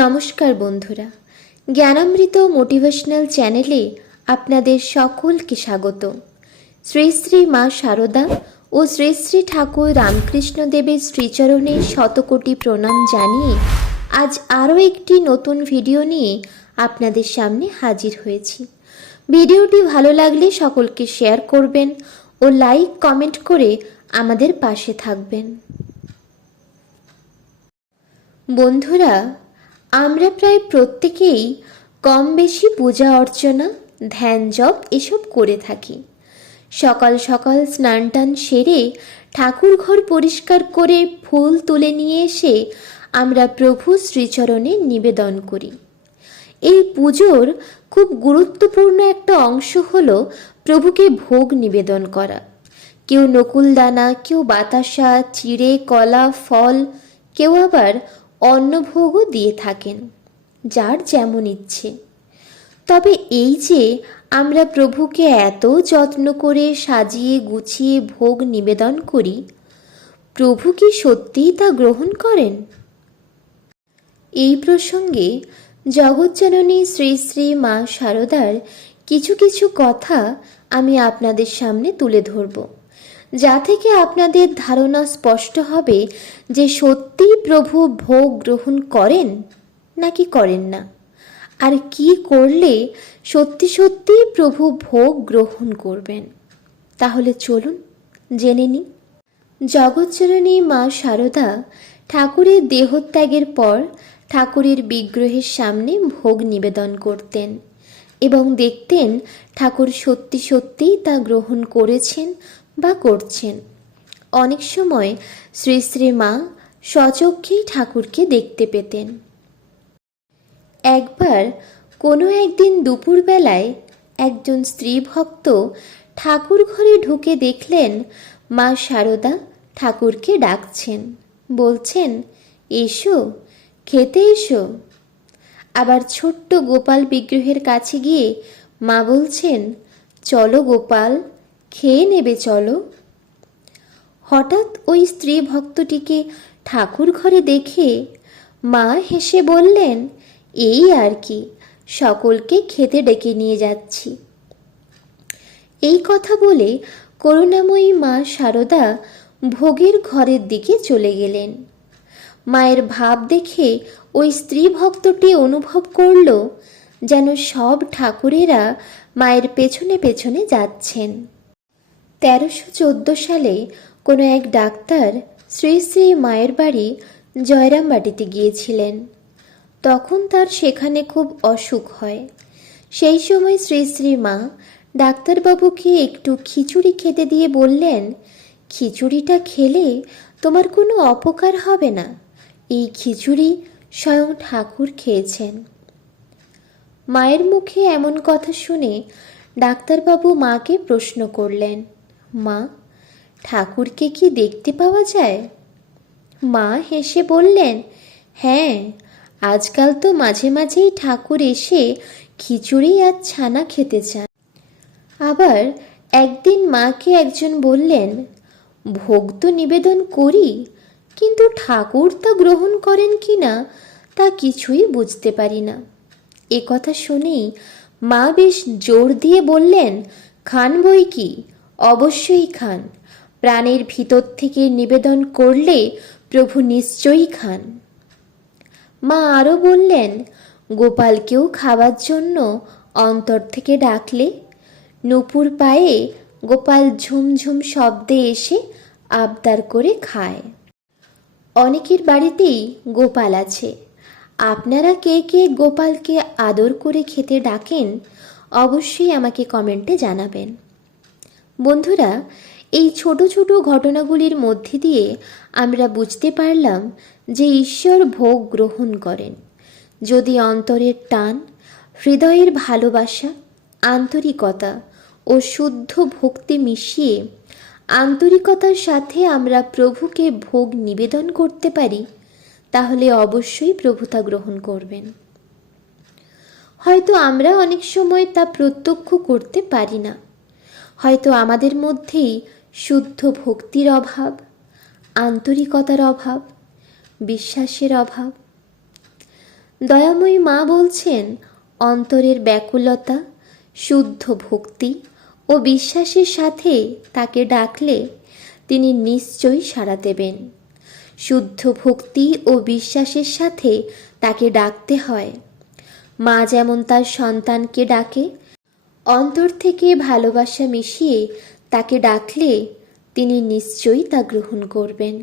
নমস্কার বন্ধুরা, জ্ঞানামৃত মোটিভেশনাল চ্যানেলে আপনাদের সকলকে স্বাগত। শ্রী শ্রী মা শারদা ও শ্রী শ্রী ঠাকুর রামকৃষ্ণদেবের শ্রীচরণে শতকোটি প্রণাম জানিয়ে আজ আরও একটি নতুন ভিডিও নিয়ে আপনাদের সামনে হাজির হয়েছি। ভিডিওটি ভালো লাগলে সকলকে শেয়ার করবেন ও লাইক কমেন্ট করে আমাদের পাশে থাকবেন। বন্ধুরা, আমরা প্রায় প্রত্যেকেই কম বেশি পূজা অর্চনা, ধ্যান জপ এসব করে থাকি। সকাল সকাল স্নান টান সেরে ঠাকুর ঘর পরিষ্কার করে ফুল তুলে নিয়ে এসে আমরা প্রভু শ্রীচরণে নিবেদন করি। এই পুজোর খুব গুরুত্বপূর্ণ একটা অংশ হলো প্রভুকে ভোগ নিবেদন করা। কেউ নকুলদানা, কেউ বাতাসা, চিড়ে, কলা, ফল, কেউ আবার অন্নভোগও দিয়ে থাকেন, যার যেমন ইচ্ছে। তবে এই যে আমরা প্রভুকে এত যত্ন করে সাজিয়ে গুছিয়ে ভোগ নিবেদন করি, প্রভু কি সত্যিই তা গ্রহণ করেন? এই প্রসঙ্গে জগজ্জননী শ্রী শ্রী মা শারদার কিছু কিছু কথা আমি আপনাদের সামনে তুলে ধরব, যা থেকে আপনাদের ধারণা স্পষ্ট হবে যে সত্যিই প্রভু ভোগ গ্রহণ করেন নাকি করেন না, আর কি করলে সত্যি সত্যি প্রভু ভোগ গ্রহণ করবেন। তাহলে চলুন জেনে নিই। জগজ্জননী মা শারদা ঠাকুরের দেহত্যাগের পর ঠাকুরের বিগ্রহের সামনে ভোগ নিবেদন করতেন এবং দেখতেন ঠাকুর সত্যি সত্যিই তা গ্রহণ করেছেন বা করছেন। অনেক সময় শ্রী শ্রী মা স্বচক্ষেই ঠাকুরকে দেখতে পেতেন। একবার কোনো একদিন দুপুরবেলায় একজন স্ত্রী ভক্ত ঠাকুর ঘরে ঢুকে দেখলেন মা শারদা ঠাকুরকে ডাকছেন, বলছেন, এসো, খেতে এসো। আবার ছোট্ট গোপাল বিগ্রহের কাছে গিয়ে মা বলছেন, চলো গোপাল, খেয়ে নেবে চলো। হঠাৎ ওই স্ত্রী ভক্তটিকে ঠাকুর ঘরে দেখে মা হেসে বললেন, এই আর কি, সকলকে খেতে ডেকে নিয়ে যাচ্ছি। এই কথা বলে করুণাময়ী মা শারদা ভোগের ঘরের দিকে চলে গেলেন। মায়ের ভাব দেখে ওই স্ত্রী ভক্তটি অনুভব করল যেন সব ঠাকুরেরা মায়ের পেছনে পেছনে যাচ্ছেন। 1314 সালে কোনো এক ডাক্তার শ্রী শ্রী মায়ের বাড়ি জয়রামবাটিতে গিয়েছিলেন। তখন তার সেখানে খুব অসুখ হয়। সেই সময় শ্রী শ্রী মা ডাক্তারবাবুকে একটু খিচুড়ি খেতে দিয়ে বললেন, খিচুড়িটা খেলে তোমার কোনো অপকার হবে না, এই খিচুড়ি স্বয়ং ঠাকুর খেয়েছেন। মায়ের মুখে এমন কথা শুনে ডাক্তারবাবু মাকে প্রশ্ন করলেন, মা, ঠাকুরকে কি দেখতে পাওয়া যায়? মা হেসে বললেন, হ্যাঁ, আজকাল তো মাঝে মাঝেই ঠাকুর এসে খিচুড়ি আর ছানা খেতে চান। আবার একদিন মাকে একজন বললেন, ভোগ তো নিবেদন করি, কিন্তু ঠাকুর তা গ্রহণ করেন কি না তা কিছুই বুঝতে পারি না। এ কথা শুনেই মা বেশ জোর দিয়ে বললেন, খান বই কি, অবশ্যই খান, প্রাণের ভিতর থেকে নিবেদন করলে প্রভু নিশ্চয়ই খান। মা আরও বললেন, গোপালকেও খাওয়ার জন্য অন্তর থেকে ডাকলে নূপুর পায়ে গোপাল ঝুমঝুম শব্দে এসে আবদার করে খায়। অনেকের বাড়িতেই গোপাল আছে। আপনারা কে কে গোপালকে আদর করে খেতে ডাকেন অবশ্যই আমাকে কমেন্টে জানাবেন। বন্ধুরা, এই ছোট ছোট ঘটনাগুলির মধ্যে দিয়ে আমরা বুঝতে পারলাম যে ঈশ্বর ভোগ গ্রহণ করেন যদি অন্তরের টান, হৃদয়ের ভালোবাসা, আন্তরিকতা ও শুদ্ধ ভক্তি মিশিয়ে আন্তরিকতার সাথে আমরা প্রভুকে ভোগ নিবেদন করতে পারি, তাহলে অবশ্যই প্রভু তা গ্রহণ করবেন। হয়তো আমরা অনেক সময় তা প্রত্যক্ষ করতে পারি না, হয়তো আমাদের মধ্যেই শুদ্ধ ভক্তির অভাব, আন্তরিকতার অভাব, বিশ্বাসের অভাব। দয়াময়ী মা বলছেন, অন্তরের ব্যাকুলতা, শুদ্ধ ভক্তি ও বিশ্বাসের সাথে তাকে ডাকলে তিনি নিশ্চয়ই সাড়া দেবেন। শুদ্ধ ভক্তি ও বিশ্বাসের সাথে তাকে ডাকতে হয়। মা যেমন তার সন্তানকে ডাকে, অন্তর থেকে ভালোবাসা মিশিয়ে তাকে ডাকলে তিনি নিশ্চয়ই তা গ্রহণ করবেন।